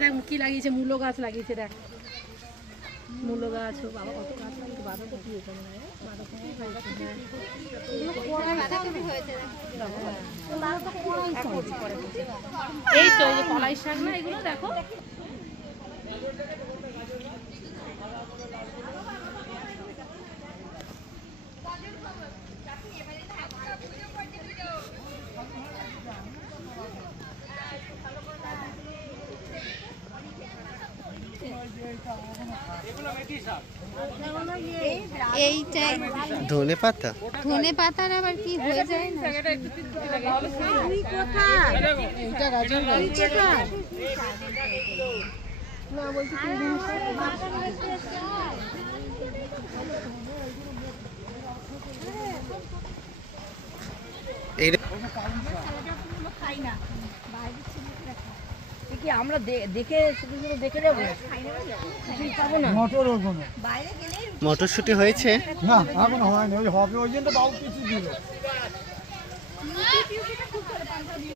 দেখ কি লাগিয়েছে, মূলো গাছ লাগিয়েছে, দেখ মূলো গাছ। বাবা কত গাছ লাগিয়েছে, বাঁধাকপি এখানে এই তো এই যে কলাই শাক না, এগুলো দেখো। এইটাই ধনে পাতা, ধনে পাতার আবার কি হয়ে যায় না? আমরা দেখে দেখে যাবো, মটরশুঁটি হয়েছে না এখন হয়নি, ওই হবে ওই জন্য বাবু কিছু দিল।